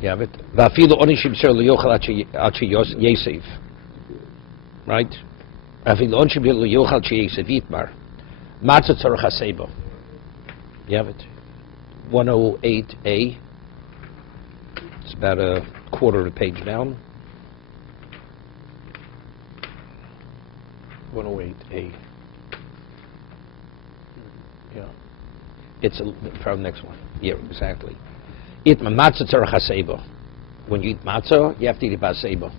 Yeah, but vafilu onishim ser liyochal achi yesev. Right? Vafilu onishim liyochal achi yesev yitmar. Matzah tzarech haseba. You have it. 108a. It's about a quarter of a page down. 108a. Yeah. It's from the next one. Yeah, exactly. Eat matzah tzarech haseba. When you eat matzah, you have to eat it baseba.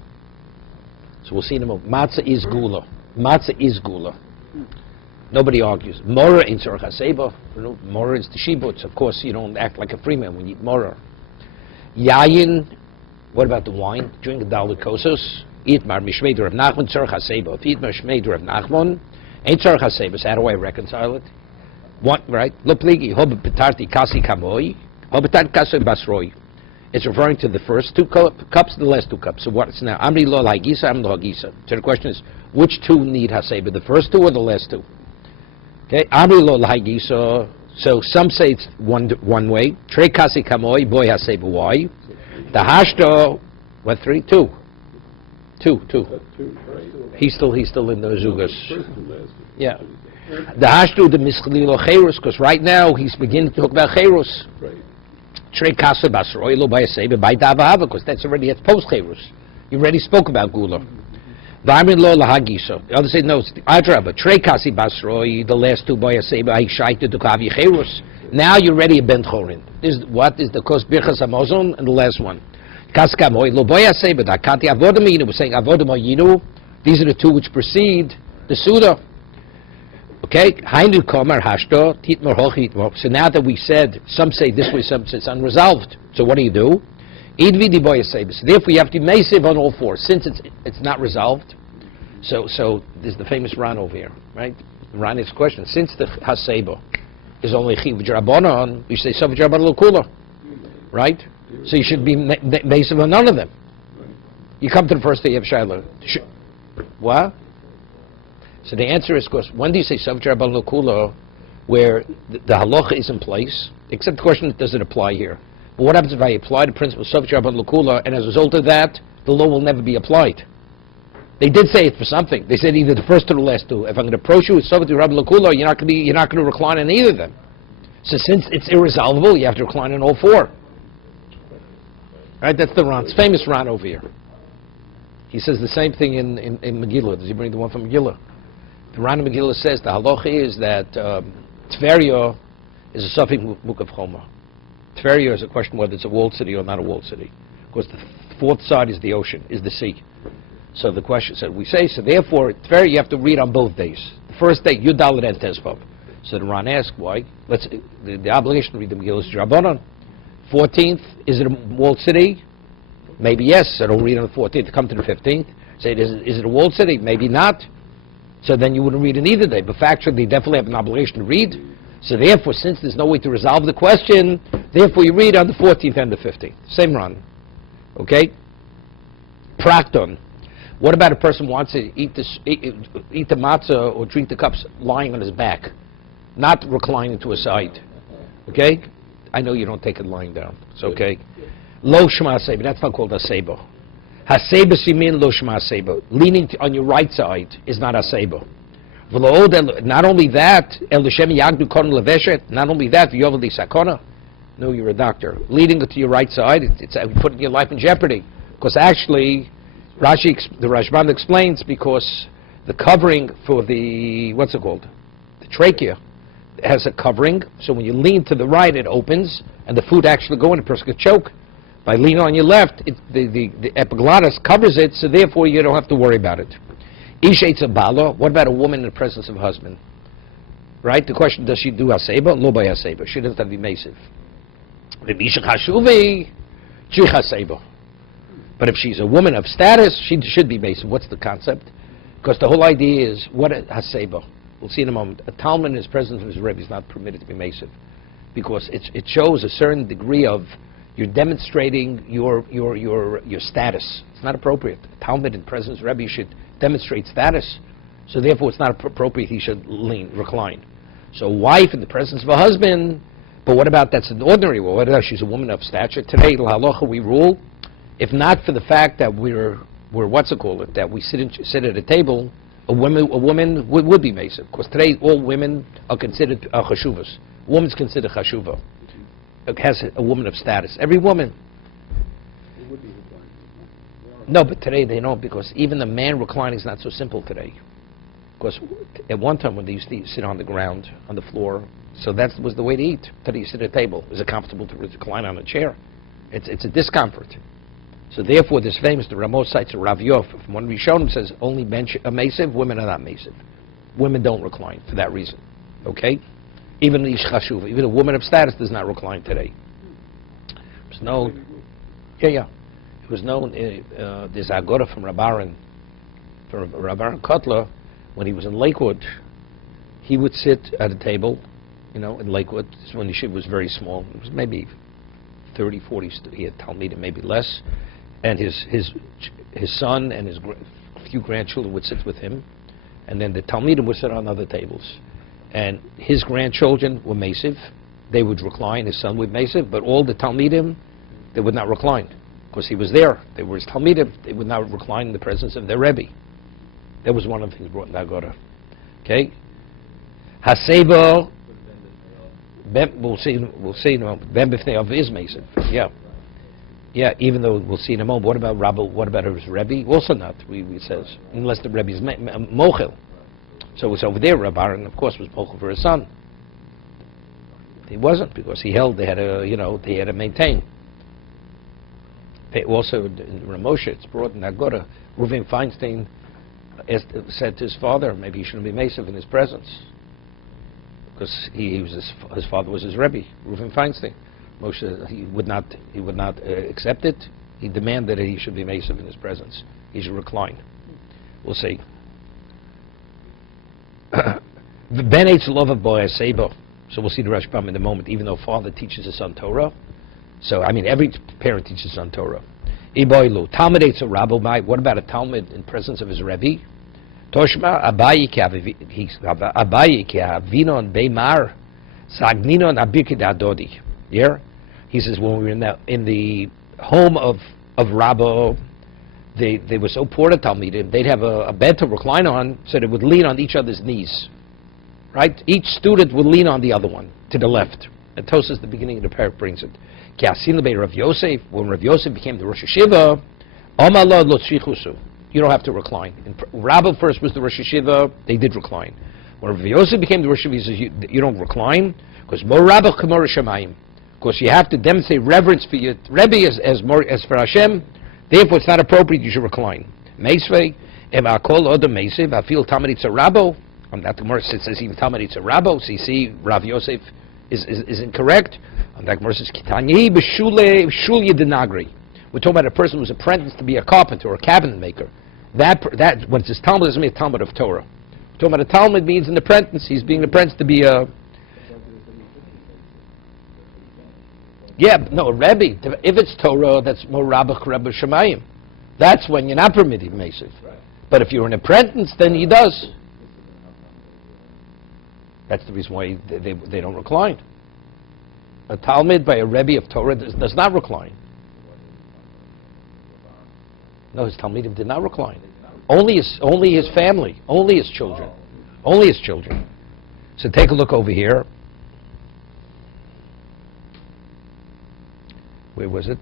So we'll see in a moment. Matzah is gula. Matzah is gula. Nobody argues. Mora in tzarech haseba. Mora is the shibutz. Of course, you don't act like a free man when you eat mora. Yayin. What about the wine? Drink a dalit kosos. Eat mar mishmei Rav Nachman tzarech haseba. If you eat mar mishmei Rav Nachman, ain't tzarech haseba. So how do I reconcile it? What, right? Lo pligi hob petarti kasi kamoi. It's referring to the first two cups, the last two cups. So what's now? Amri lo hagisa, am lo hagisa. So the question is, which two need haseba? The first two or the last two? Okay, Amri lo hagisa. So some say it's one way. Tre kasi kamoi, boy haseba. Why? The hashto, what three? Two. He's still in the zugas. Yeah. The hashto the mischlilo cherus, because right now he's beginning to talk about cherus. Trei kasa basroi lo by sebe by davava, because that's post cherus. You already spoke about gula. V'amin lo lahagisa. The others say no. It's adraba. Trei kasi basroi. The last two by sebe I shaited to kavi cherus. Now you're ready a ben chorin. What is the kos birchas hamazon and the last one. Kaskamoy lo by sebe da kati avodim yinu. We're saying avodim yinu. These are the two which precede the suda. Okay, Hainu Komer Hashto, Titmor Hochitmor. So now that we said, some say this way, some say it's unresolved. So what do? Idvi di boya sebes. Therefore you have to be mesiv on all four, since it's not resolved. So there's the famous Ran over here, right? Ran is question. Since the Haseba is only Chiv Drabonon, you say Sav Drabonon Lokula. Right? So you should be mesiv on none of them. You come to the first day you have Shiloh. What? So the answer is, of course, when do you say Savjar Bal Lokula, where the halacha is in place, except the question, does it apply here? But what happens if I apply the principle Savjar Bal Lokula, and as a result of that, the law will never be applied? They did say it for something. They said either the first or the last two. If I'm going to approach you with Savjar Bal Lokula, you're not going to recline on either of them. So since it's irresolvable, you have to recline on all four. Right? That's the Ran. It's famous Ran over here. He says the same thing in Megillah. Does he bring the one from Megillah? The Ran of Megillah says the halacha is that Tveria is a Safik Mukav Choma. Tveria is a question whether it's a walled city or not a walled city. Of course, the fourth side is the ocean, is the sea. So the question said, we say, so therefore, Tveria you have to read on both days. The first day, Yud Dalet and Tezvav. So the Ran asked, why? The obligation to read the Megillah is Rabbanon. 14th, is it a walled city? Maybe yes, so don't read on the 14th. Come to the 15th. Say, is it a walled city? Maybe not. So then you wouldn't read it either day. But factually, they definitely have an obligation to read. So therefore, since there's no way to resolve the question, therefore you read on the 14th and the 15th. Same run. Okay? Prakton. What about a person who wants to eat the matzah or drink the cups lying on his back, not reclining to a side? Okay? I know you don't take it lying down. It's okay. Lo shema seba. That's not called a seba. Haseba simin lo shema seba. Leaning on your right side is not a seba. Not only that, el Hashem yagdu kon leveshet. Not only that, v'yovel sakona. No, you're a doctor. Leaning to your right side, it's putting your life in jeopardy. Because actually, the Rashbam explains, because the covering for the the trachea has a covering. So when you lean to the right, it opens, and the food actually goes in. A person could choke. By leaning on your left, the epiglottis covers it, so therefore you don't have to worry about it. Ish eitz bala. What about a woman in the presence of a husband? Right? The question, does she do haseba? Lo by haseba. She doesn't have to be masive. But if she's a woman of status, she should be masive. What's the concept? Because the whole idea is, what is haseba? We'll see in a moment. A Talmud in his presence of his Rebbe is not permitted to be masive, because it shows a certain degree of, you're demonstrating your status. It's not appropriate. A Talmud in the presence of Rebbe should demonstrate status. So therefore it's not appropriate he should recline. So a wife in the presence of a husband, But what about that's an ordinary rule? What about she's a woman of stature? Today, la halacha, we rule, if not for the fact that we're that we sit at a table, a woman would be mesiv. Because today, all women are considered chashuvas. A woman's considered chashuva. It has a woman of status. Every woman. No, but today they don't, because even the man reclining is not so simple today. Because at one time when they used to sit on the ground, on the floor, so that was the way to eat. Today you sit at a table. Is it comfortable to recline on a chair? It's a discomfort. So therefore, this famous, the Ramos cites a Rav Yov from one Rishonim says only men are mesiv, women are not mesiv. Women don't recline for that reason. Okay? Even ish chashuva, even a woman of status does not recline today. There's no, yeah. It was known, there's Agora from Rabbaran Kotler, when he was in Lakewood, he would sit at a table, in Lakewood. This is when the yeshiva was very small. It was maybe 30, 40, he had Talmudim, maybe less. And his son and his few grandchildren would sit with him. And then the Talmudim would sit on other tables. And his grandchildren were mesiv. They would recline, his son would mesiv, but all the Talmudim, they would not recline. Because he was there. They were his Talmidim. They would not recline in the presence of their Rebbe. That was one of the things brought in the Agora. Okay? Haseba, we'll see in a moment. Ben Bifnei Av is Mason. Yeah, even though we'll see in a moment. What about Rabbi? What about his Rebbe? Also not, we says. Unless the Rebbe is Mochel. So it's over there, Rabbi, and of course was Mochel for his son. He wasn't, because he held, they had to maintain. Also, in Ramosha, it's brought in Agora. Reuven Feinstein said to his father, maybe he shouldn't be mesiv in his presence, because his father was his Rebbe, Reuven Feinstein. Moshe, he would not accept it. He demanded that he should be mesiv in his presence. He should recline. We'll see. Ben Eitz love of boy Sebo. So we'll see the Rashbam in a moment. Even though father teaches his son Torah. So, every parent teaches his son Torah. Iboilu. Talmud Eitz a Rabbi. What about a Talmud in presence of his Rebbe? Toshma Abayi ki havinon beimar sagninon abirkid adodi. Yeah? He says, when we were in the home of Rabbi, they were so poor to Talmudim, they'd have a bed to recline on, so they would lean on each other's knees. Right? Each student would lean on the other one, to the left. And Tosas, the beginning of the parak, brings it. Rav Yosef, when Rav Yosef became the Rosh Hashiva, you don't have to recline. Rabbi first was the Rosh Hashiva, they did recline. When Rav Yosef became the Rosh Hashiva, he says you don't recline, because Mo Rabbi Kamor Shamayim. Because you have to demonstrate reverence for your Rebbe as for Hashem, therefore it's not appropriate, you should recline. Meisvei, Ema Kol Odom Meisiv, I feel Talmud Eitz a Rabbo. That the Gemara says even Talmud Eitz a Rabbo, so you see Rav Yosef is incorrect. And that Gemara says, Kitanyi b'shulye denagri. We're talking about a person who's apprenticed to be a carpenter or a cabinet maker. That when it says Talmud, doesn't mean a Talmud of Torah. We're talking about a Talmud means an apprentice. He's being apprenticed to be a... a Rebbe. If it's Torah, that's more Rabbach Rebbe Shemayim. That's when you're not permitted Mesiv. But if you're an apprentice, then he does. That's the reason why they don't recline. A Talmud by a Rebbe of Torah does not recline. No, his Talmudim did not recline. Only his family, only his children. Only his children. So take a look over here. Where was it?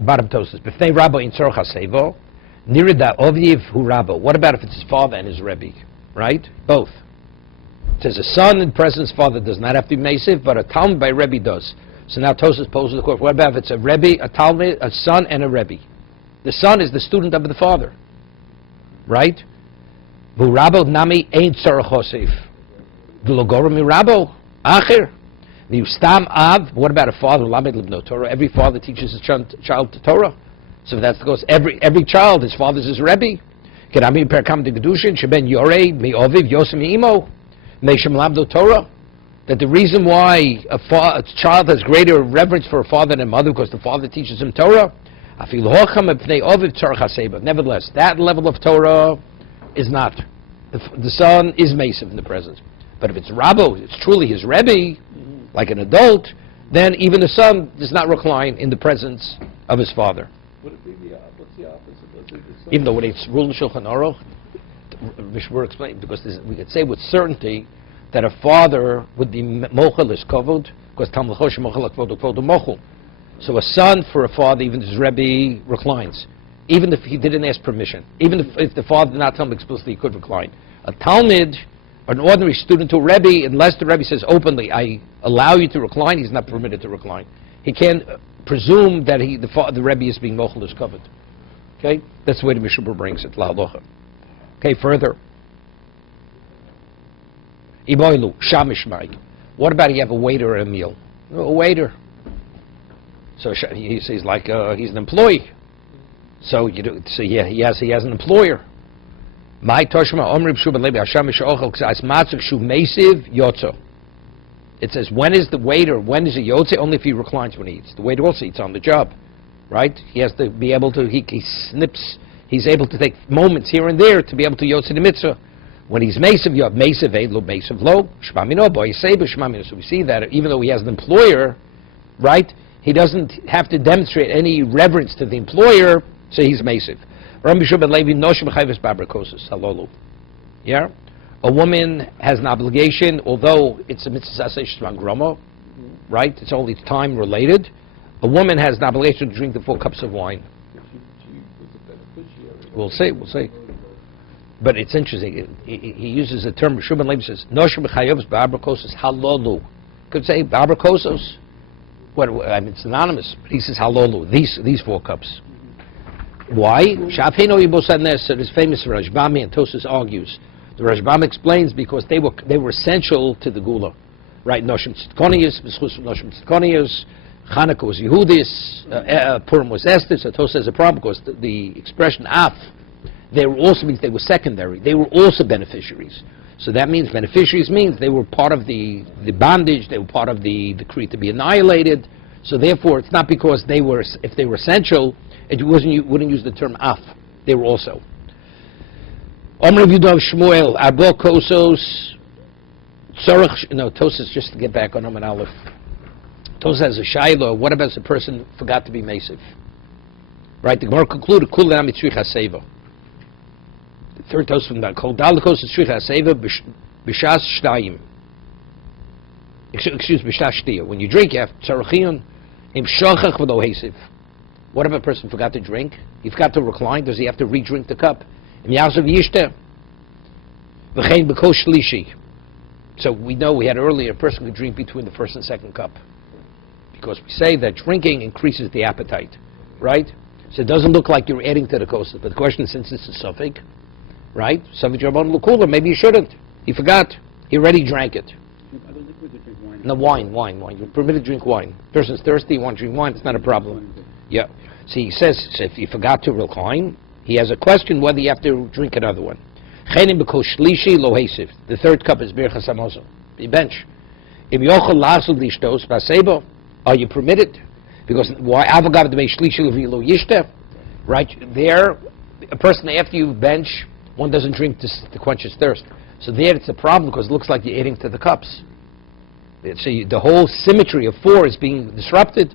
Bottom Tosas. B'fnei Rabbo in Tzorch HaSevo, Nirida Ovyev Hu Rabbo. What about if it's his father and his Rebbe? Right? Both. It says a son in presence father does not have to be Mesiv, but a Talmud by Rebbe does. So now Tosas poses the question, what about if it's a Rebbe, a Talmud, a son and a Rebbe? The son is the student of the father. Right? Hu Rabbo Nami Ein Tzorch HaSev. V'logorim Mi Rabbo Acher. Stam Av, what about a father? Torah. Every father teaches his child to Torah. So that's because every child, his father's his Rebbe. That the reason why a child has greater reverence for a father than a mother because the father teaches him Torah. Nevertheless, that level of Torah is not. The son is Mesiv in the present. But if it's Rabbo, it's truly his Rebbe, like an adult, then even the son does not recline in the presence of his father. Would it be what's the opposite? Even though when it's ruled in Shulchan Aruch, we're explaining, because we could say with certainty that a father would be mochel is kavod, because Talmud mochel kavod mochel. So a son for a father, even if his Rebbe reclines, even if he didn't ask permission, even if the father did not tell him explicitly he could recline. A Talmud, an ordinary student to a Rebbe, unless the Rebbe says openly, I allow you to recline, he's not permitted to recline. He can't presume that the Rebbe is being mochel is covered. Okay, that's the way the Mishnah brings it. Okay, further. Iboilu shamishmai. What about you have a waiter at a meal? A waiter. So he's like he's an employee. So yeah, he has an employer. My toshma omrib shuban lebi hasham mishochel k'sas matzuk shu mesiv yotzo. It says when is the waiter? When is he yotze? Only if he reclines when he eats. The waiter also eats on the job, right? He has to be able to. He snips. He's able to take moments here and there to be able to yotze the mitzvah. When he's mesiv, you have mesiv lo mesiv lo shmamino boy seiba shmamino. So we see that even though he has an employer, right? He doesn't have to demonstrate any reverence to the employer, so he's mesiv. Yeah? A woman has an obligation, although it's a mitzvah groma, right? It's only time related. A woman has an obligation to drink the 4 cups of wine. We'll see. But it's interesting. He uses the term, Shuman Levi says, Noshim Chayovs Ba'abrakosos Halolu. Could say Ba'abrakosos. I mean, it's anonymous. But he says Halolu. These 4 cups. Why? Shafino Yibosanes, it is famous Rajbami, and Tosas argues. The Rajbami explains because they were essential to the Gula. Right? Noshim Tzidkonius, Noshim Tzidkonius, Chanukah was Yehudis, Purim was Esther, so Tosas has a problem because the expression Af, they were also means they were secondary. They were also beneficiaries. So that means beneficiaries means they were part of the bondage, they were part of the decree to be annihilated. So therefore, it's not because if they were essential, you wouldn't use the term af. They were also. Omri Yudov Shmuel, Arbo Kosos, Tosas, just to get back on Oman Aleph. Tosas has a shayla. What about if a person forgot to be mesiv? Right, the Gemara concluded, Kul Mitzvich HaSeva. The third Tosas from that, Kol Dal Kos Mitzvich HaSeva B'Shas Shtayim. Excuse B'Shas Shtia. When you drink, you have Tzarachiyun, Im Shochach V'lo Hesiv. What if a person forgot to drink? He forgot to recline. Does he have to re-drink the cup? So we know we had earlier a person could drink between the first and second cup. Because we say that drinking increases the appetite. Right? So it doesn't look like you're adding to the kosher. But the question is, since it's a suffix, right? Suffix Rabban L'Kula, maybe you shouldn't. He forgot. He already drank it. No, wine. You're permitted to drink wine. Person's thirsty, you want to drink wine, it's not a problem. Yeah. So he says, so if you forgot to recline, he has a question whether you have to drink another one. The third cup is Birchas Hamazon. You bench. Are you permitted? Because why? Right there, a person after you bench, one doesn't drink to quench his thirst. So there it's a problem because it looks like you're adding to the cups. So the whole symmetry of 4 is being disrupted.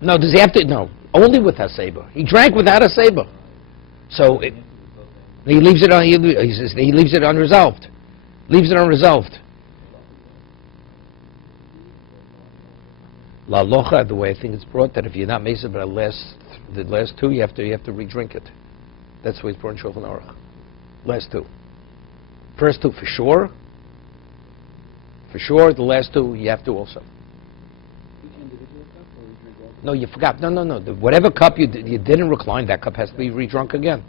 No, does he have to? No, only with haseba. He drank without haseba, so he leaves it on. He leaves it unresolved. Leaves it unresolved. La locha, the way I think it's brought, that if you're not mesa, but the last 2, you have to re-drink it. That's the way it's brought in Shulchan Aruch. Last 2. First 2 for sure. For sure, the last 2 you have to also. No, you forgot. No. Whatever cup you didn't recline, that cup has to be re-drunk again.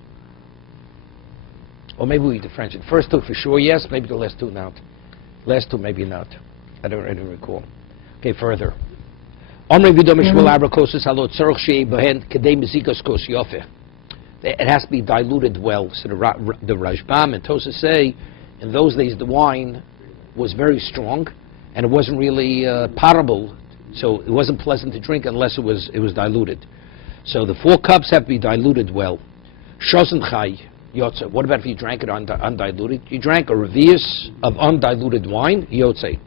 Or maybe we differentiate. First 2 for sure, yes. Maybe the last 2 not. Last 2 maybe not. I don't recall. Okay, further. It has to be diluted well. So the Rashbam and Tosa say, in those days the wine was very strong, and it wasn't really potable. So it wasn't pleasant to drink unless it was diluted. So the 4 cups have to be diluted well. Shosen chai yotze. What about if you drank it undiluted? You drank a revius of undiluted wine, yotze.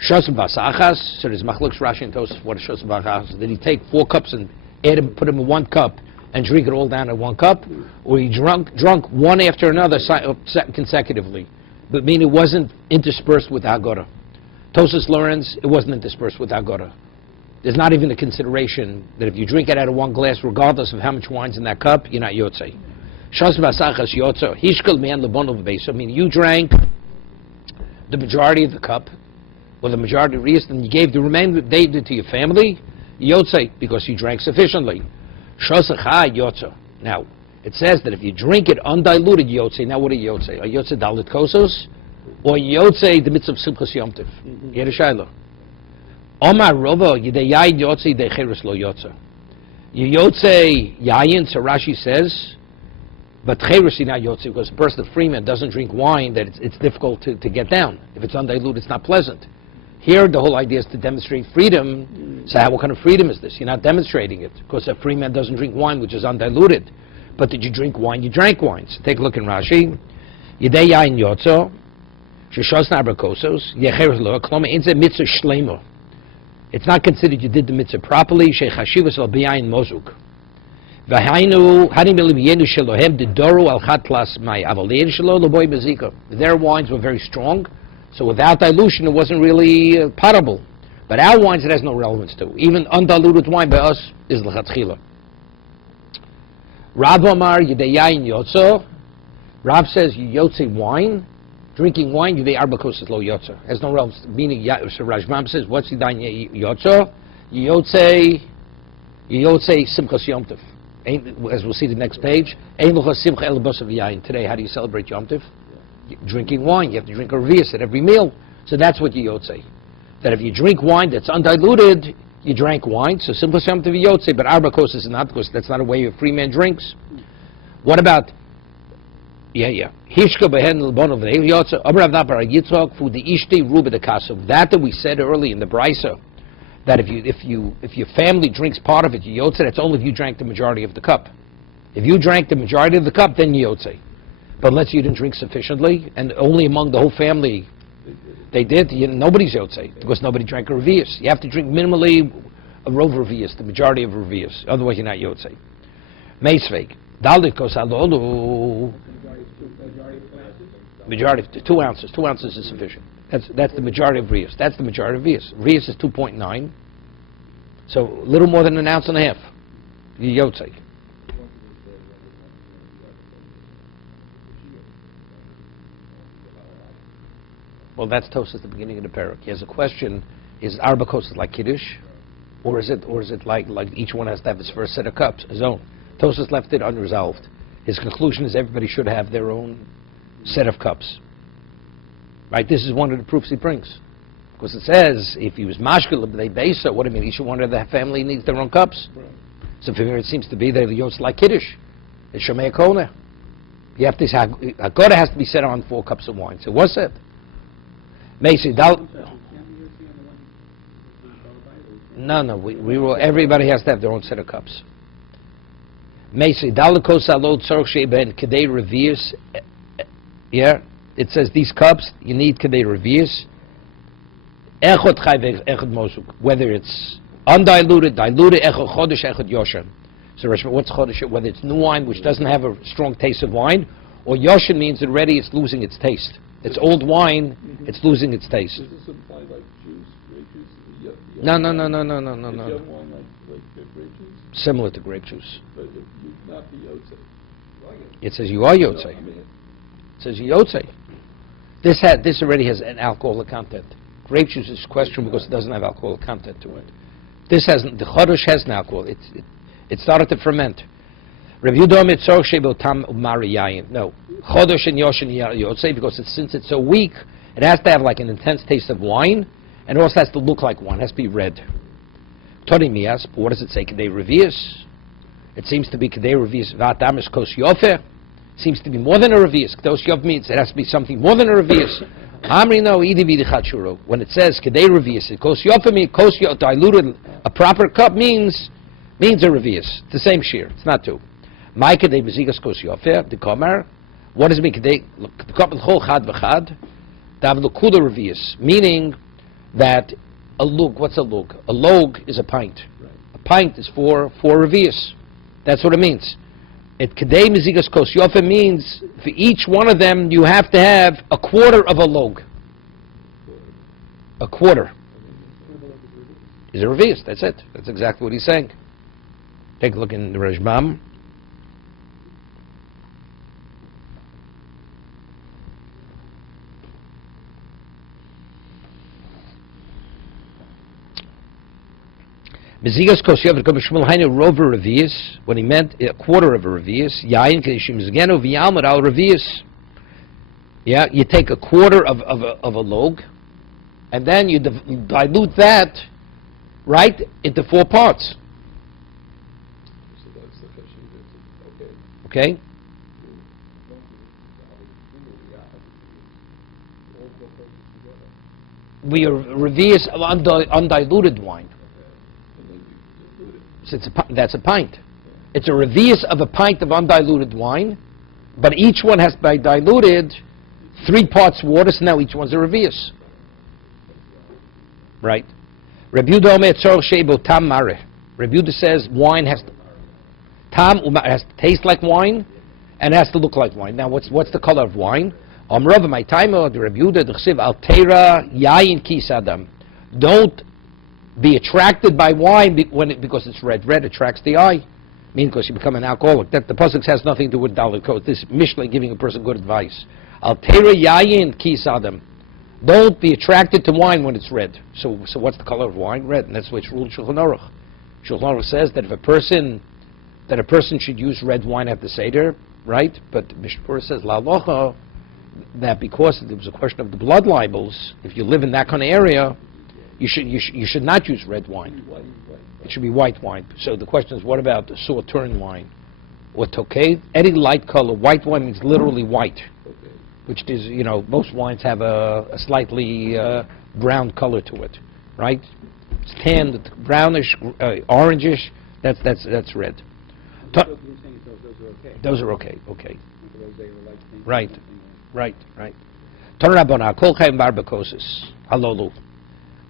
Shosen basachas. So there's machlokes Rashi and Tosafos. What is shosen basachas? Did he take 4 cups and put them in 1 cup and drink it all down in 1 cup, or he drunk one after another consecutively? But meaning it wasn't interspersed with agora. Tosas learns it wasn't interspersed with agora. There's not even a consideration that if you drink it out of 1 glass, regardless of how much wine's in that cup, you're not yotzei. Shas basachas yotze hishkel me'an lebonov beis. Meaning you drank the majority of the cup, or the majority of the and you gave the remainder to your family, yotzei, because you drank sufficiently. Shas chai yotze. Now, it says that if you drink it undiluted yotzei, now what are yotzei? Are yotzei dalit kosos? Or yotzei the mitzvah of simchas yom tiv? Yerushalayim. Omar Rova yidei yayin yotzei yidei cheres lo yotze. You yotzei yayin, so Rashi says, but cheres is not yotzei, because a person, a freeman, doesn't drink wine that it's difficult to get down. If it's undiluted, it's not pleasant. Here, the whole idea is to demonstrate freedom. So what kind of freedom is this? You're not demonstrating it, because a free man doesn't drink wine, which is undiluted. But did you drink wine? You drank wine. So take a look in Rashi. Yidei yayin yotzo, sheshosna abrakosos, yecheres lo, kloma inze mitzvah shlema. It's not considered you did the mitzvah properly. Shechashivas al biyayin mozuk. V'hainu hadim elibiyenu shelohem didoru al chatlas mai avalein shelo loboy bezika. Their wines were very strong. So without dilution, it wasn't really potable. But our wines, it has no relevance to. Even undiluted wine by us is l'chatchila. Rav Amar yidei yayin yotzo. Rav says you yotze wine, drinking wine, yidei arba kosas lo yotzo. Has no relevance. Meaning, so Rajmam says, what's yidei yotzo? You yotze simchas yom tov. As we'll see the next page. Ein l'cha simcha el basav yayin. Today, how do you celebrate yom tov? Drinking wine, you have to drink a revius at every meal. So that's what you yotzei. That if you drink wine that's undiluted, you drank wine, so simple yom tov yotzei, but arba kosas is not, because that's not a way a free man drinks. What about, Hishka behen l'bonov yotze, Abrav Napar Yitzchak, fu the ishti ruba de kasov. That we said early in the brisa, that if your family drinks part of it, you yotzei, that's only if you drank the majority of the cup. If you drank the majority of the cup, then you yotzei. But unless you didn't drink sufficiently, and only among the whole family they did, nobody's yotzei, because nobody drank a revius. You have to drink minimally a rov revius, the majority of revius. Otherwise, you're not yotzei. Meisveg. Dalit kosalolu. Majority, 2 ounces. 2 ounces is sufficient. That's the majority of revius. That's the majority of revius. Revius is 2.9. So a little more than 1.5 ounces. You yotzei. Well, that's Tosas at the beginning of the parak. He has a question: is arba kosas like kiddush, or is it like each one has to have his first set of cups, his own? Tosas left it unresolved. His conclusion is everybody should have their own set of cups. Right? This is one of the proofs he brings, because it says if he was mashkel they besa. What do you mean? Each one of the family needs their own cups. Right. So for me, it seems to be that the yotz like kiddush. It's shomei kona. You have to hagoda has to be set on 4 cups of wine. So what's it? No. We will. Everybody has to have their own set of cups. Yeah, it says these cups you need kedei revius. Whether it's undiluted, diluted, echad chodesh, echad yoshen. So what's chodesh? Whether it's new wine which doesn't have a strong taste of wine, or yoshen means already it's losing its taste. It's old wine, it's losing its taste. Does this imply like juice, grape juice? No. Wine like grape juice? Similar to grape juice. But if you not the yotzei. It says you are yotzei. It says you yotzei. This already has an alcoholic content. Grape juice is questionable because it doesn't have alcoholic content to it. This hasn't. The chodesh has an alcohol. It started to ferment. No, chodesh and yoshin yotzei, because since it's so weak, it has to have like an intense taste of wine, and it also has to look like wine. It has to be red. Tony Mias, but what does it say? Kedei revius. It seems to be kedei revius. V'adamis kos yofer. Seems to be more than a revius. Kos yof means it has to be something more than a revius. Amri no idi v'dichachuro. When it says kedei revius, kos yofer means kos yofer diluted. A proper cup means means a revius. It's the same shear. It's not two. My kedei bezigas kos yofer the komer. What does it mean? Kedei the komer chol chad v'chad. Dav lukula revius, meaning that a lug. What's a lug? A log is a pint. Right. A pint is four revius. That's what it means. It kedei bezigas kos yofer means for each one of them you have to have a quarter of a log. A quarter is a revius. That's it. That's exactly what he's saying. Take a look in the Rashbam. Bezigas kos yover kom shmul hayne rover revius, when he meant a quarter of a revius. Yain kishim zgeno v'yalmad al revius. Yeah, you take a quarter of a log, and then you dilute that, right, into 4 parts. So that's the question. Okay? We are revius of undiluted wine. So that's a pint. It's a revius of a pint of undiluted wine, but each one has to be diluted 3 parts water, so now each one's a revius. Right. Rabbi Yehuda says wine has to taste like wine and it has to look like wine. Now what's the color of wine? Don't be attracted by wine because it's red. Red attracts the eye. Meaning because you become an alcoholic. That the pasuk has nothing to do with Dalit Kos. This Mishnah giving a person good advice. Altera yayin kis adam. Don't be attracted to wine when it's red. So what's the color of wine? Red, and that's what's ruled Shulchan Aruch. Shulchan Aruch says that if a person should use red wine at the seder, right? But Mishpura says la locha, that because there was a question of the blood libels, if you live in that kind of area, you should not use red wine. It should be white wine. So the question is, what about sauternes wine or tokay? Any light color, white wine means literally white. Which is, most wines have a slightly brown color to it, right? It's tan, brownish, orangish. That's red. Those are okay. Okay. Right. Tanarabana kol chayim barbakosis. Halolu.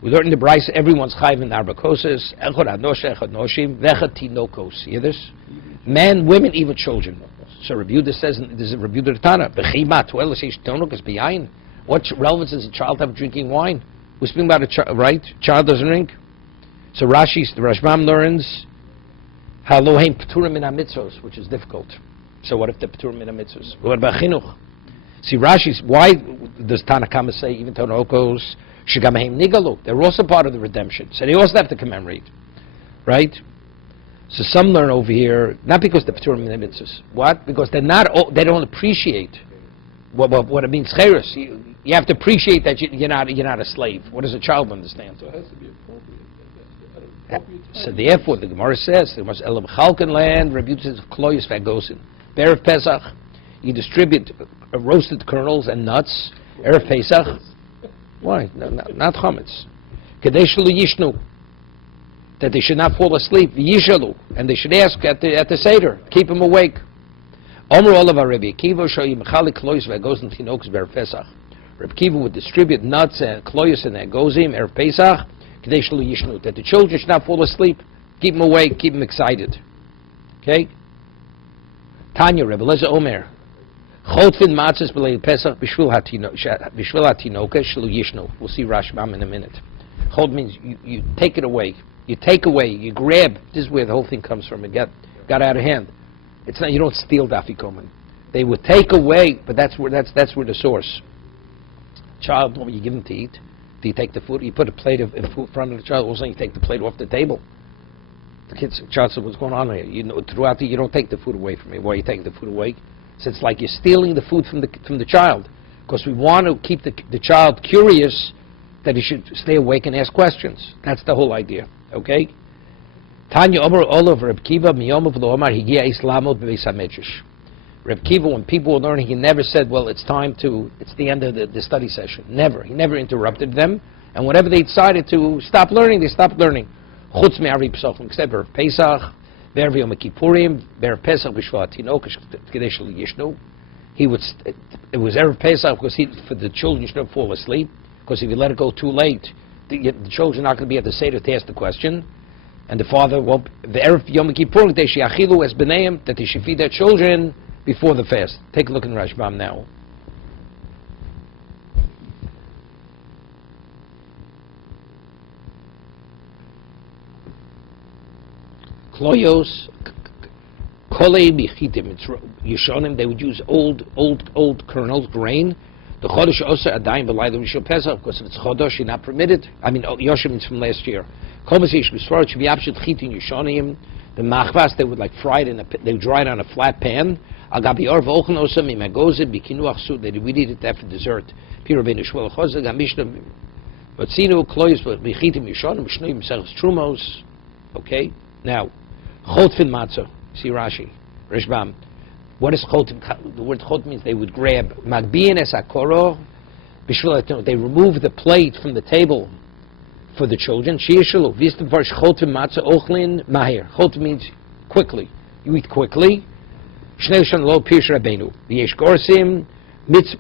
We learned in the Bryce everyone's chayim in barbakosis. Echad anosha, echad noshim, vechad tinokos. You hear this? Men, women, even children. So Rabbi Yehuda says, this is Rabbi Yehuda Tana, what relevance does a child have drinking wine? We're speaking about a child, right? Child doesn't drink. So the Rashbam learns, Haloheim P'turim min ha-mitzvos, which is difficult. So what if they're P'turim min ha-mitzvos? What about Chinuch? See, Rashi's, why does Tanakama say, even Tanokos, Shigamaheim Nigalu? They're also part of the redemption. So they also have to commemorate, right? So some learn over here, not because they're P'turim min ha-mitzvos. What? Because they don't appreciate what it means, Cheres. You have to appreciate that you're not a slave. What does a child understand? So it has to be appropriate. So therefore, the Gemara says, there must elam chalken land, Rabbi Yehuda says, kloyos v'agosin. Erev Pesach, you distribute roasted kernels and nuts. Erev Pesach, why? No, not chametz. Kedei shelo yishnu, that they should not fall asleep. Yishalu, and they should ask at the seder, keep them awake. Omer olav Rabbi Akiva shoyim chalik kloyos v'agosin tinoks erev Pesach. Rabbi Akiva would distribute nuts and kloyos and agozim erev Pesach, kedei shelo yishnu, that the children should not fall asleep. Keep them awake, keep them excited. Okay. Tanya, Rebbe Leza Omer, Chotfin matzahs b'leil Pesach b'shvil hatinoka shelo yishnu. We'll see Rashbam in a minute. Chot means you take it away. You take away, you grab. This is where the whole thing comes from. It got out of hand. It's not, you don't steal dafikomen. They would take away, but that's where the source. Child, when you give them to eat, do you take the food? You put a plate of food in front of the child. All of a sudden, you take the plate off the table. The child said, "What's going on here?" Throughout you don't take the food away from me. Why are you taking the food away? So it's like you're stealing the food from the child, because we want to keep the child curious, that he should stay awake and ask questions. That's the whole idea. Okay? Tanya Omer Olav Reb Kiva Miyomov Lo Omar Higia Islamot Beis HaMedrash. Reb Kiva, when people were learning, he never said, "Well, it's the end of the study session." Never. He never interrupted them. And whenever they decided to stop learning, they stopped learning. Chutz me'ari pesachim, except for Pesach Ber Yom Kippurim, Ber Pesach B'Shvat Tinok Kadesh Yishnu. He would. It was Erev Pesach because for the children shouldn't fall asleep. Because if you let it go too late, the children are not going to be at the Seder to ask the question, and the father won't. The Erev Yom Kippurim they she'achilu es b'neim, that they should feed their children before the fast. Take a look in Rashbam now. Kloyos, kolei bichitim. It's Yishonim. They would use old kernels, grain. The chodesh also adayim b'layla rishon Pesach, because if it's chodesh, you're not permitted. I mean, Yoshim is from last year. Komasish b'svarot should be absolute chitin Yishonim. The machvas they would like fry it they would dry it on a flat pan. Agabi orv ochen osam imagozid bikinuach sud. They would eat it after dessert. Pira ben shmuel chozeg amishna. But sinu kloyos bichitim Yishonim b'shnoim b'sechus trumos. Okay, now chotfin matzah. See Rashi, Rishbam. What is chotim? The word chot means they would grab magbiin es akoro. They remove the plate from the table for the children. Sheishalu vistam varsh chotim matzah ochlin mahir. Chot means quickly. You eat quickly. Shnei shan lo pish rabenu. V'yesh gorsim mitz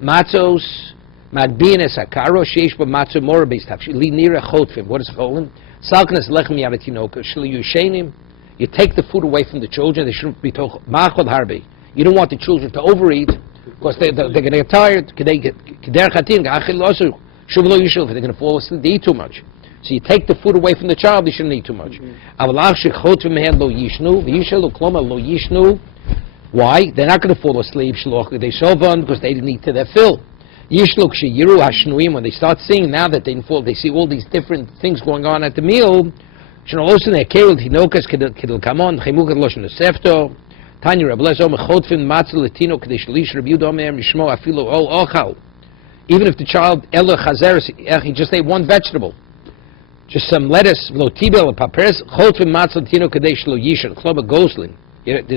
matzos magbiin es akaro sheish ba matzah mora beistav. Li nira chotfim. What is cholim? Salknas lechem yavetinoka shli yushenim. You take the food away from the children. They shouldn't be told ma'achod harbi. You don't want the children to overeat because they're going to get tired. They're going to fall asleep. They eat too much. So you take the food away from the child. They shouldn't eat too much. Why? They're not going to fall asleep. They sovan because they didn't eat to their fill. When they start seeing now that they didn't fall, they see all these different things going on at the meal. Tanya Rabbi even if the child he just ate one vegetable, just some lettuce, there's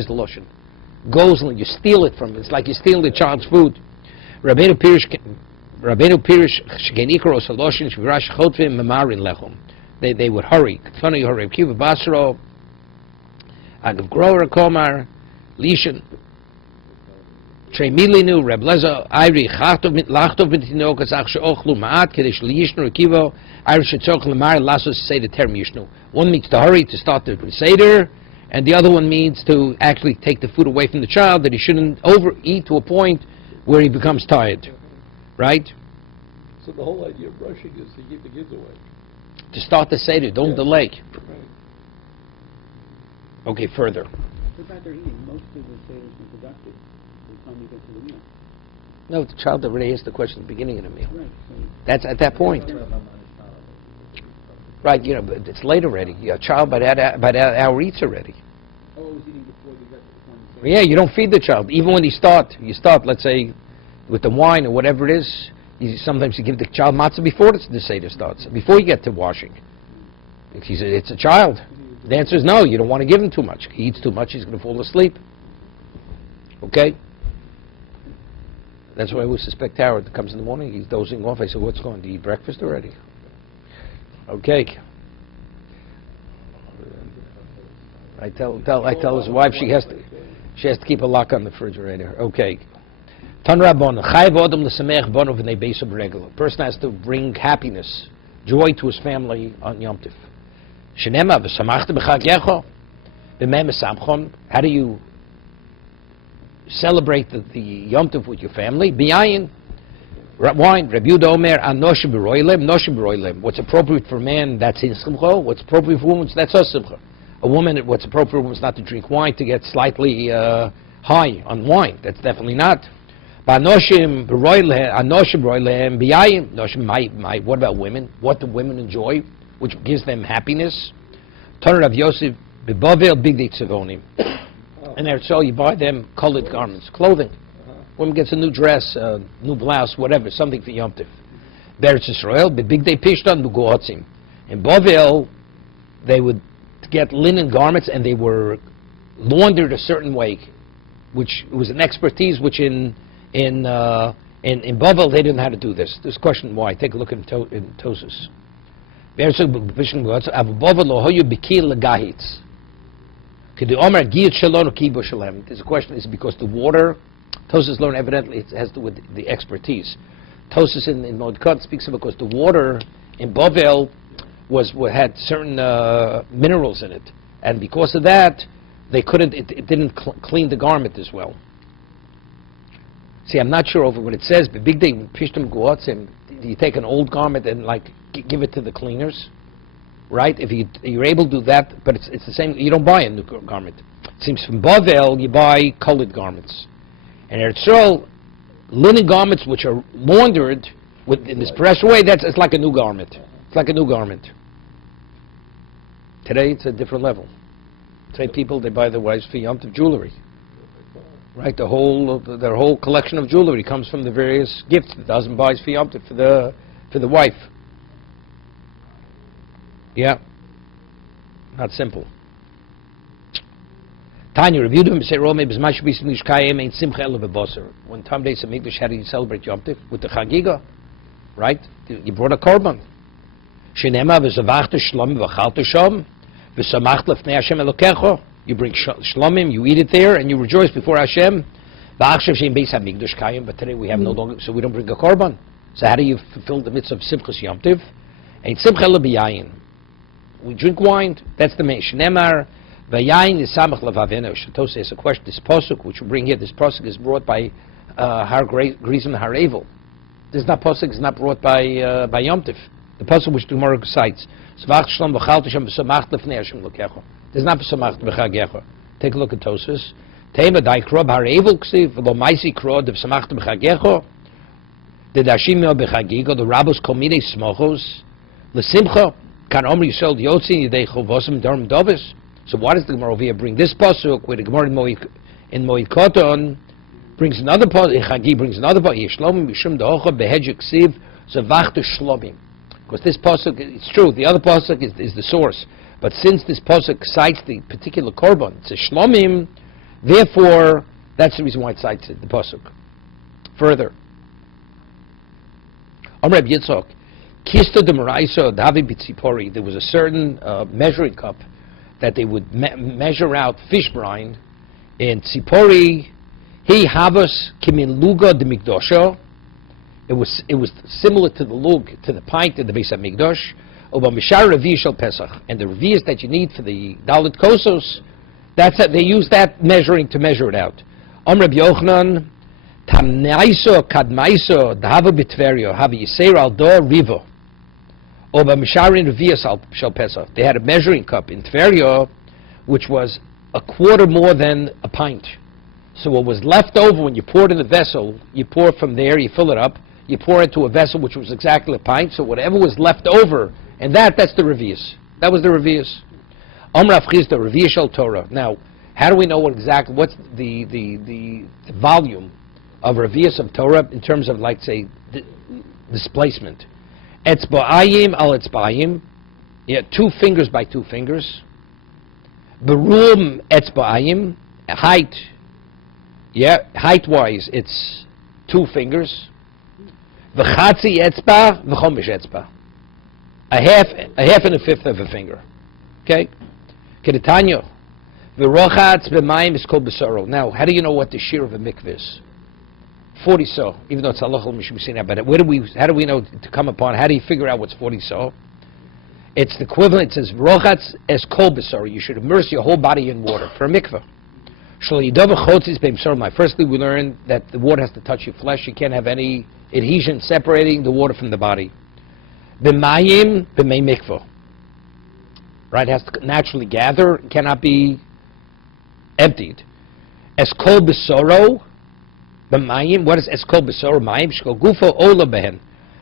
the lotion. Gozlin, you steal it from him. It's like you steal the child's food. Rabbeinu Pirish They would hurry. Kiva Basro, Agav Grower Komar, Lishan, Tremilinu, Reb Leza, Iri, Lachtov Mitinokas, Achsha Ochlu, Maat, Kedesh Lishnu, Kivo, Irish Tzok Lamar, Lasos say the term Yishnu. One means to hurry to start the Seder, and the other one means to actually take the food away from the child, that he shouldn't overeat to a point where he becomes tired. Right? So the whole idea of brushing is to keep the kids away. To start the Seder, don't delay. Right. Okay, further. The fact they're eating, most of the Seder is productive by the time you get to the meal. No, the child already asked the question at the beginning of the meal. Right. So That's at that point. Right, but it's late already. A child by that hour eats already. oh, I was eating before they got to the point of Seder. Yeah, you don't feed the child. Even when you start, let's say, with the wine or whatever it is, sometimes you give the child matzah before the Seder starts, before you get to washing. He said, it's a child. The answer is no, you don't want to give him too much. He eats too much, he's going to fall asleep. Okay? That's why I always suspect Howard comes in the morning, he's dozing off. I said, what's going on? Do you eat breakfast already? Okay. I tell his wife she has to keep a lock on the refrigerator. Okay. A person has to bring happiness, joy to his family on Yom Tov. How do you celebrate the Yom Tov with your family? Wine. What's appropriate for a man, that's in simcha. What's appropriate for women, that's a simcha. A woman, what's appropriate for a woman is not to drink wine, to get slightly high on wine. That's definitely not. What about women? What do women enjoy, which gives them happiness? And there, so you buy them colored garments, clothing. Woman gets a new dress, new blouse, whatever, something for Yom Tov. Beretz Yisrael, big day pishtan bugotzim. In Bavel, they would get linen garments and they were laundered a certain way, which was an expertise which in Bavel they didn't know how to do this. This question why? Take a look in Tosus. There's a question, is it because the water, Tosas learn evidently it has to do with the expertise. Tosas in Moed Kot speaks of because the water in Bovel had certain minerals in it, and because of that, they couldn't. It didn't clean the garment as well. See, I'm not sure over what it says, but big day pishtim guatzim. You take an old garment and give it to the cleaners, right? If you're able to do that, but it's the same. You don't buy a new garment. It seems from Bavel you buy colored garments, and Eretz Yisrael, linen garments which are laundered in this pressure way. It's like a new garment. It's like a new garment. Today it's a different level. Today people they buy their wives for Yom Tov jewelry. Right, their whole collection of jewelry comes from the various gifts that the husband buys for Yom Tov for the wife. Yeah, not simple. Tanya reviewed him and said, "Rome is much recently shkayim ain't simcha ela b'basar." When Tam Day Samigdash had to celebrate Yom Tov with the chagiga, right? You brought a korban. Shenema v'zavachta shlom v'chalta shom v'samachta lefnei Hashem elokecho. You bring shlomim, you eat it there, and you rejoice before Hashem. But today we have no longer, so we don't bring a korban. So how do you fulfill the mitzvah of Simchas Yom Tov? And Simcha lebiyayin. We drink wine. That's the main. Shnemar v'yayin is samach levavenu. Shatos asks a question. This pasuk, which we bring here, this pasuk is brought by Har Grizim Har Evel. This pasuk is not brought by Yom Tov. The pasuk which the Gemara cites. Zvach shlom v'chal t'shem v'samach lefnei Hashem lokecho. There's not v'samach b'chagecha. Take a look at Tosfos. Tema daikrob Har Evel ksiv v'lo maisi krod v'samach b'chagecha. The dashim b'chagiga. The rabbos kol minei smochos l'simcha. Kan Omer Yisrael Yotzi Yidei Chovosim Darm Dovis. So why does the Gemara over here bring this pasuk where the Gemara in Moed Koton brings another pasuk? Chagi brings another pasuk. Yishlomim Yishum Da'ocha Behedjek Siv Zavachtu Shlomim. Because this pasuk, it's true. The other pasuk is the source, but since this pasuk cites the particular korban, it's a Shlomim. Therefore, that's the reason why it cites it, the pasuk. Further, Amr Reb Yitzchok. Kista de Maraisa Davi Bitzipori, there was a certain measuring cup that they would measure out fish brine in Tzipori. He havas kimin luga de mikdosha. It was similar to the lug, to the pint in the Beis HaMikdash. Oba mishar revi shel Pesach, and the revius that you need for the Dalit Kosos, they use that measuring to measure it out. Reb Yochanan tamnaiso kadmaiso dahava bitverio havi yiseir al do rivo. They had a measuring cup in Tveria, which was a quarter more than a pint. So what was left over when you poured in the vessel, you pour from there, you fill it up, you pour into a vessel which was exactly a pint. So whatever was left over, and that's the revius. That was the revius. Amrav Chizda, revius shel Torah. Now, how do we know what's the volume of revius of Torah in terms of, like, say, displacement? Etzba'ayim al etzba'ayim, 2 fingers by 2 fingers. Berum etzba'ayim, height-wise, it's 2 fingers. V'chatzi etzba, v'chomish etzba, a half and a fifth of a finger. Okay? Kedetanya, v'rochatz b'mayim is called b'soro. Now, how do you know what the shear of a mikveh is? 40 so, even though it's halachal mishmishina, but how do we know to come upon? How do you figure out what's 40 so? It's the equivalent. It says rochatz es kol b'sor. You should immerse your whole body in water for a mikveh. Firstly, we learn that the water has to touch your flesh. You can't have any adhesion separating the water from the body. B'mayim b'mei mikveh. Right, it has to naturally gather. It cannot be emptied. Es kol b'soro. What is eskol b'sor mayim? Shkol gufo ola behen.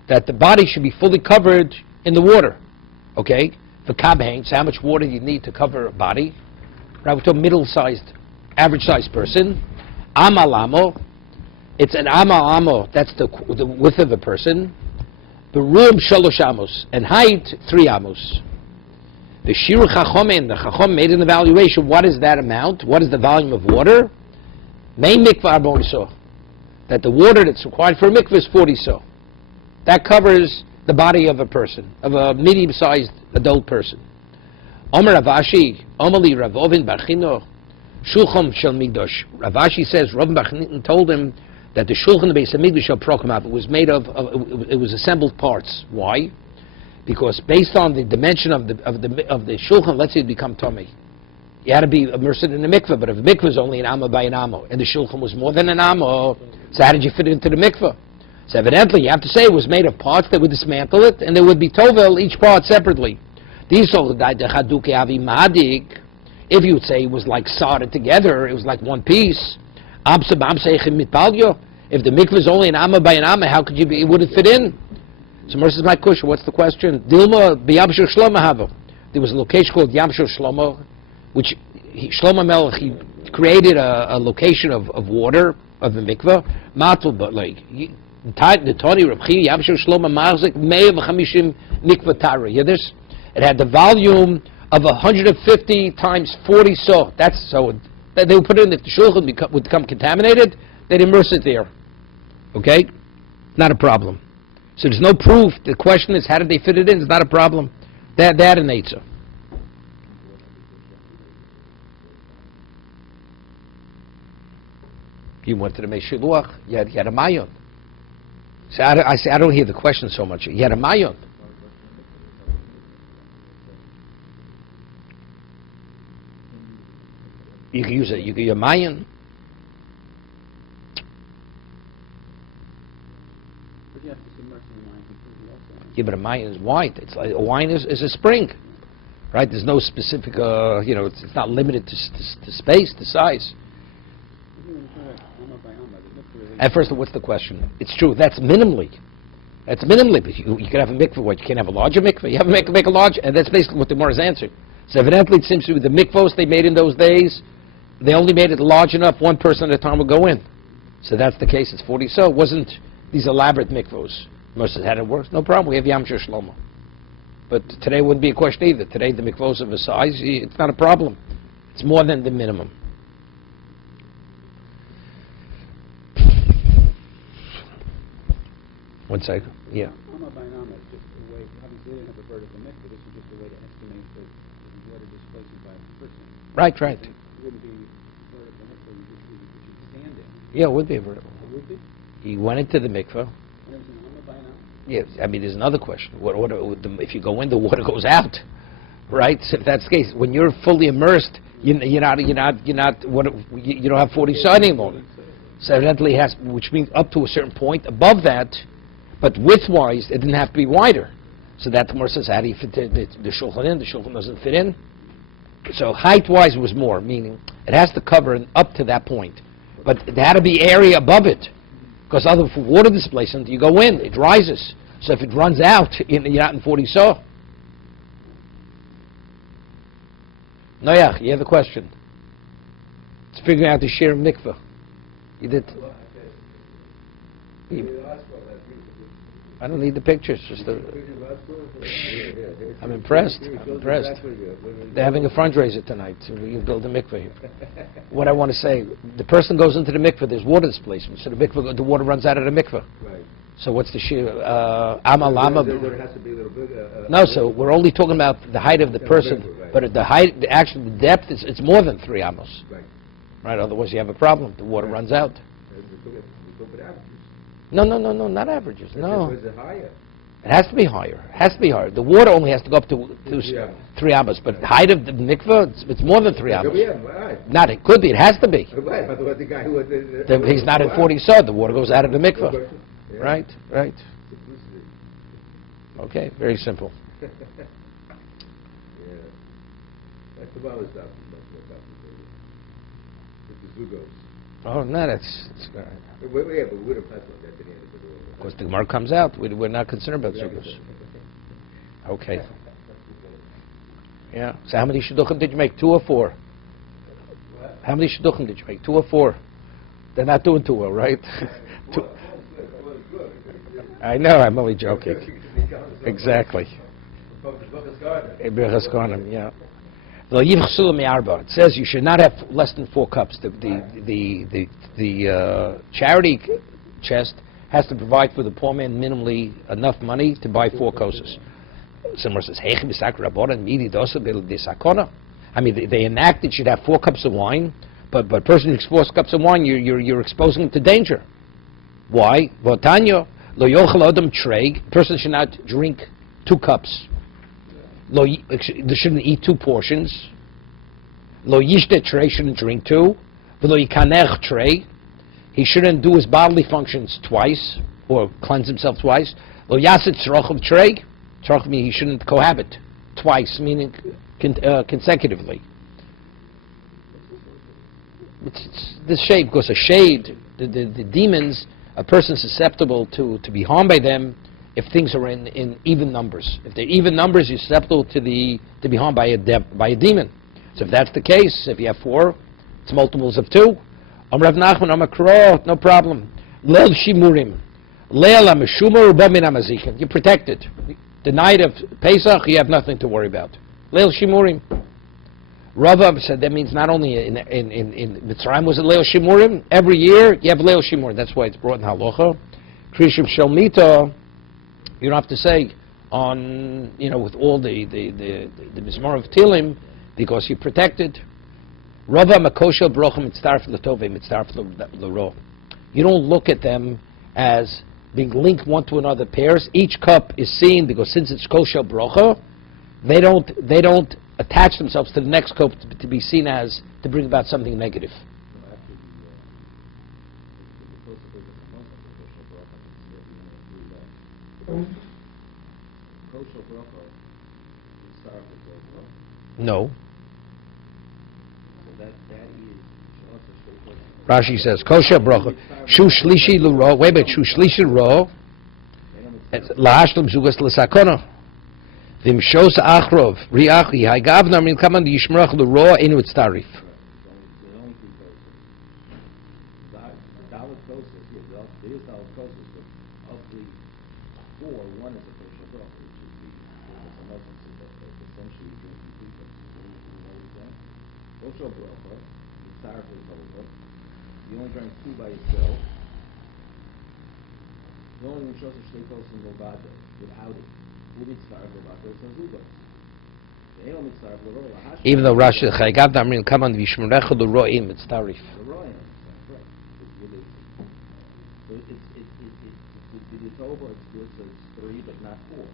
That the body should be fully covered in the water. Okay? For kabhain, so how much water you need to cover a body? Right, we're talking middle-sized, average-sized person. Amalamo. It's an amalamo. That's the width of a person. The room shalosh amos, and height 3 amos. The shiru chachomen. The chachom made an evaluation. What is that amount? What is the volume of water? Main mikvah arbon so. That the water that's required for a mikveh is 40 so. That covers the body of a person, of a medium-sized adult person. Omer Ravashi, Omali Ravovin Barchino, Shulchan Shel Migdosh. Ravashi says Rav Barchino told him that the Shulchan of Beis Hamikdash Shel Prokhmav was made of it was assembled parts. Why? Because based on the dimension of the Shulchan, let's say it become tummy. You had to be immersed in the mikveh, but if the mikveh was only an amma by an amma, and the Shulchan was more than an amma, so how did you fit it into the mikveh? So evidently, you have to say it was made of parts that would dismantle it, and there would be tovel, each part separately. If you would say it was like soldered together, it was like one piece. If the mikveh is only an amma by an amma, how could you be? It wouldn't fit in. So Mercer, my question, what's the question? Dilma b'Yamshel Shlomo hava. There was a location called Yamshel Shlomo, which Shlomo Melech, he created a location of water of the mikveh. Matul, but like the Tony Rabchi Yamshel Shlomo Marzik 150 mikveh tara. You hear this? It had the volume of 150 times 40 so. That's so. They would put it in if the shulchan would become contaminated, they'd immerse it there. Okay? Not a problem. So there's no proof. The question is, how did they fit it in? It's not a problem. They had an eitzah. You wanted to make shidduch. You had a mayon. So I say I don't hear the question so much. You had a mayon. You can use it. You can use a mayon. But you have to submerge in the wine completely also. Yeah, but a mayon is white. It's like a wine is a spring, right? There's no specific. It's not limited to space, to size. At first, what's the question? It's true. That's minimally. But you can have a mikveh. What? You can't have a larger mikveh. You have to make a large, and that's basically what the Gemara is answering. So evidently, it seems to be the mikvahs they made in those days. They only made it large enough one person at a time would go in. So that's the case. It's 40. So it wasn't these elaborate mikvahs. Most of it had it worse. No problem. We have Yam Shlomo. But today wouldn't be a question either. Today the mikvahs of a size, it's not a problem. It's more than the minimum. One second. Yeah. Amma by Nama is just a way, obviously they didn't have a vertical mikveh, this is just a way to estimate the water displacement by a person. Right. It wouldn't be vertical mikveh, you should stand in. Yeah, it would be a vertical. It would be? He went into the mikveh. And it was an Amma by Nama? Yes, I mean, there's another question. If you go in, the water goes out, right? So if that's the case, when you're fully immersed, you don't have 40 saw anymore. So evidently, which means up to a certain point. Above that, but width-wise, it didn't have to be wider. So that the Gemara says, how do you fit the shulchan in? The shulchan doesn't fit in. So height-wise was more, meaning it has to cover up to that point. But there had to be area above it. Because other for water displacement, you go in, it rises. So if it runs out, you're not in 40 saw. Noach, you have the question. It's figuring out the sheer mikveh. You did. I don't need the pictures. I'm impressed. They're having a fundraiser tonight. So we can build a mikveh here. What I want to say, the person goes into the mikveh, there's water displacement. So the water runs out of the mikveh. Right. So what's the sheer? Amalama? There has to be a little bit. No, so we're only talking about the height of the person. Right. But the height, the depth, it's more than 3 amos. Right. Right, otherwise you have a problem. The water runs out. We talk about averages. No, not averages. No. Is it higher? It has to be higher. The water only has to go up to 3 amos, but the height of the mikveh, it's more than 3 amos. Yeah, right. Not, it could be, it has to be. Right, but the guy who was... He's not at 40 saw, the water goes out of the mikveh. Yeah. Right. Okay, very simple. Yeah. That's the other stuff. This is Zugos. Oh, no, that's Yeah, but we would have touched on that at the end of the day. of course the Gemara comes out. We're not concerned about zugos. Okay. Yeah. So how many shidduchim did you make? 2 or 4? How many shidduchim did you make? 2 or 4? They're not doing too well, right? Two. I know. I'm only joking. Exactly. Yeah. It says you should not have less than 4 cups. The charity chest has to provide for the poor man minimally enough money to buy 4 kosses. Someone says, I mean, they enacted should have 4 cups of wine, but a person who drinks 4 cups of wine, you're exposing him to danger. Why? Votanya, lo yochel adam treig, a person should not drink 2 cups. They shouldn't eat 2 portions. Lo yishte treig, shouldn't drink 2. V'lo yikanech treig, he shouldn't do his bodily functions twice, or cleanse himself twice. Lo yaset tzrochav treig, tzrochav means he shouldn't cohabit twice, meaning consecutively. It's this shade, because a shade, the demons, a person is susceptible to be harmed by them if things are in even numbers. If they're even numbers, you're susceptible to be harmed by a demon. So if that's the case, if you have 4, it's multiples of 2. Rav Nachman, no problem. Leil shimurim, leil ameshumar uba min amazikin. You're protected. The night of Pesach, you have nothing to worry about. Leil shimurim. Rava said that means not only in Mitzrayim was it Leil shimurim. Every year you have Leil shimurim. That's why it's brought in halacha. Krishim shalmita. You don't have to say on with all the mizmor of Tilim because you're protected. Rava makosha brochem mitzdarf l'tove mitzdarf l'ro. You don't look at them as being linked one to another pairs. Each cup is seen because since it's kosher brocha, they don't attach themselves to the next cup to be seen as to bring about something negative. No. Rashi says, kosher bracha, shu shlishi l'ro, wait a minute, shu shlishi l'ro, lahashlam zugas l'sakona, vim shos achrov, riachi, haigavna, min kaman yishmerach l'ro, inu it's tarif. You only drank 2 by yourself. You only when shows a shleikos in Lovato without it. Who mitzvah Lovato is Zugos. Even though Rashi Chaygav Damrin come on Vishmerecha the Roim, it's tarif. The Roim, correct. It's over. It's good. So it's 3, but not 4. It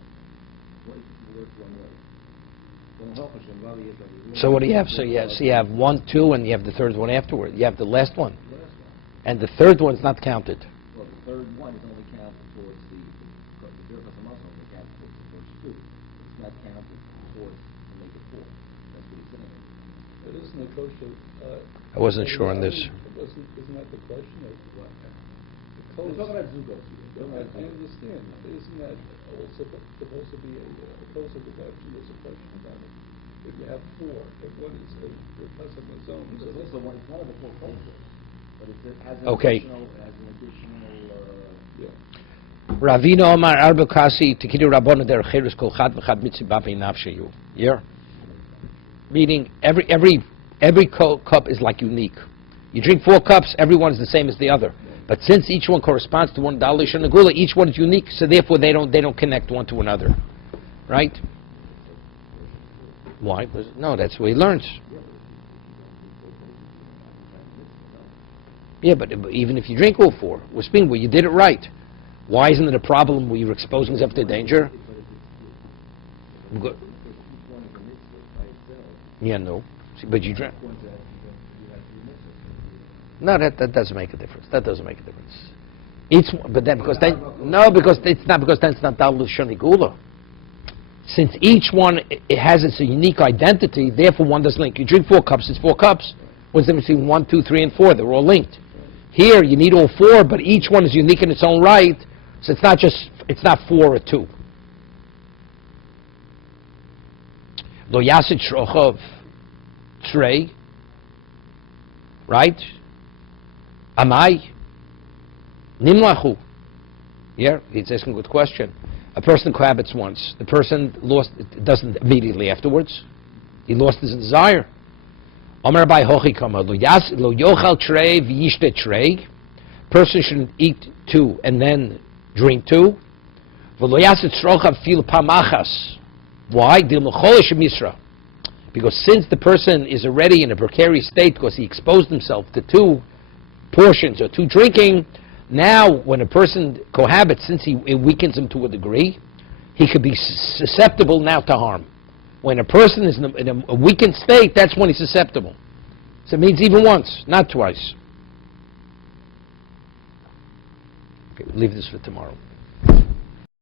works one way. So what do you have? So you have 1, 2, and you have the third one afterward. You have the last one. And the third one's not counted. Well, the third one is only counted towards the Birchas HaMazon only counted towards the first 2. It's not counted towards to make it 4. That's what he's saying. But isn't the kosher... I wasn't sure on this. Isn't that the question of what? We're talking about Zugos here. I understand. Isn't that also supposed to be a kosher deduction? There's a question about it. If you have 4, if one is a Birchas HaMazon... It's one of the 4 kosher. But it's as an okay. additional Ravina Omar Arba Kasi Tikidu Rabbana Der Cheres Kol Chad V'Chad Mitzvah Nafshayu. Yeah. Meaning every cup is like unique. You drink 4 cups, every one is the same as the other. But since each one corresponds to one Dalish and Nagula, each one is unique, so therefore they don't connect one to another. Right? Why? No, that's what he learns. Yeah, but even if you drink all 4, we're speaking where you did it right. Why isn't it a problem where you're exposing yourself to danger? Yeah, no. But you drank. No, that doesn't make a difference. That doesn't make a difference. Because then it's not Dalil Shani Gula. Since each one it has its unique identity, therefore one doesn't link. You drink 4 cups, it's 4 cups. What's the difference between 1, 2, 3, and 4? They're all linked. Here you need all 4, but each one is unique in its own right. So it's not 4 or 2. Lo yasid shrochav trei, right? Amai nimlachu. Yeah, he's asking a good question. A person cohabits once. The person doesn't immediately afterwards. He lost his desire. Omer Rabbi Hochi Kama lo yochal trei v'yishte trei person shouldn't eat two and then drink two. Why? Because since the person is already in a precarious state because he exposed himself to two portions or two drinking, now when a person cohabits, since it weakens him to a degree, he could be susceptible now to harm. When a person is in a weakened state, that's when he's susceptible. So it means even once, not twice. Okay, we'll leave this for tomorrow.